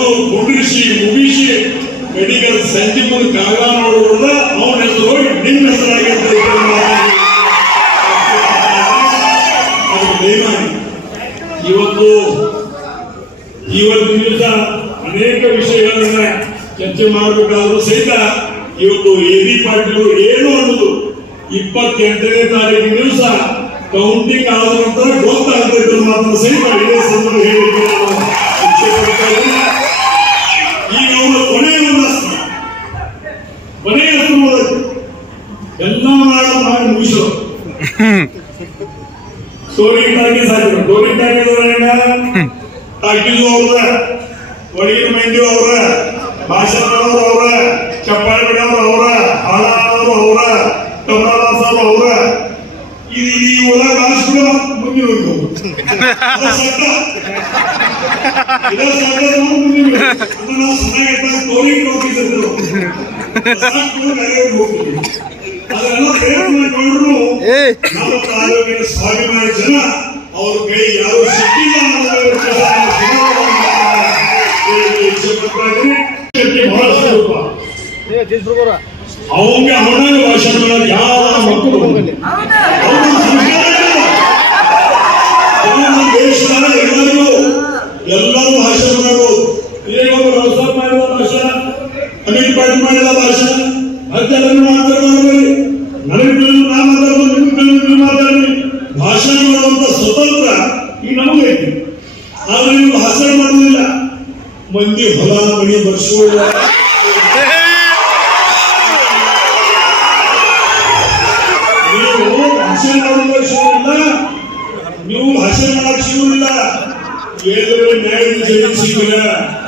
ಅವ್ರ ಮುಗಿಸಿ ಮೆಡಿಕಲ್ ಕಾಗ ನೋಡಿದ್ರೆ ಅವನ ಹೆಸರು ನಿಮ್ಮ ಹೆಸರಾಗಿರ್ತದೆ ಇವತ್ತು ಇವತ್ತು ದಿವಸ ಅನೇಕ ವಿಷಯಗಳನ್ನ ಚರ್ಚೆ ಮಾಡಬೇಕಾದ್ರೂ ಸಹಿತ ಇವತ್ತು ಏರಿ ಪಾಟೀಲ್ ಏನು ಅನ್ನೋದು ಇಪ್ಪತ್ತೆಂಟನೇ ತಾರೀಕಿನ ದಿವಸ ಕೌಂಟಿಂಗ್ ಆದ ನಂತರ ಮಾತ್ರ ಸಹಿತ ಇದೇ ಸಂದರ್ಭ ಹೇಳಿಕೆ. ಈಗ ಅವರ ಕೊನೆಯ ಕೊನೆಯ. ಎಲ್ಲ ಮಾಡ ಮಾಡಿ ಮುಗಿಸೋ ಸ್ಟೋರಿ ಟಾಕೀಸ್ ಹಾಕಿದ್ರು ಸ್ಟೋರಿ ಟಾಕೀಸ್ ಟಾಕೀಸ್ ಅವ್ರ ಒಳಗಿನ ಮಂದಿ ಅವ್ರ ಭಾಷಣ ಸಿಕ್ಕಿಲ್ಲ ಅನ್ನೋದರ ಕೆಲಸ ನಾವು ಸುಮಾರು ಮಾಡಿ ಇಚ್ಛೆ ಪಡ್ತಾ ಇದ್ದೀನಿ. ಬಹಳ ಸ್ವರೂಪ. ಅವಂಗೆ ಭಾಷಣ ಯಾವ ಮಕ್ಕಳು ಬಂದಿಲ್ಲ. ಅವ್ನು ಸಂಸ್ಕಾರ ಇಲ್ಲ. ಅವ್ನು ನಮ್ಮ ದೇಶದ ಎಲ್ಲರಿಗೂ ಎಲ್ಲರೂ ಭಾಷಣ ಮಾಡೋದು ಇದೇ ಒಬ್ಬ ರೌಸಾಬ್ ಮಾಡಿದ ಭಾಷಣ ಪಾಟೀಲ್ ಮಾಡಿದ ಭಾಷೆ ಅದೆಲ್ಲರೂ ಮಾತಾಡೋದ್ರಲ್ಲಿ ನನಗೆ ತಿಳಿದು ನಾ ಮಾತಾಡೋದು ನಿಮ್ಗೆ ತಿಳಿದು ನೀವು ಮಾತಾಡಿ ಭಾಷಣ ಮಾಡುವಂತ ಸ್ವತಂತ್ರ ಈ ನಮಗೆ ಐತಿ. ಆದ್ರೆ ನೀವು ಭಾಷಣ ಮಾಡುವುದಿಲ್ಲ. ಮಂದಿ ಹೊಲ ಮಣಿ ಬರ್ಸುವುದಿಲ್ಲ ನೀವು ಭಾಷೆ ಮಾಡೋದು ನೀವು ಭಾಷಣ ಮಾಡಕ್ ಸಿಗುವುದಿಲ್ಲ ಕೇಳಿದ್ರೆ ನ್ಯಾಯದ ಜನ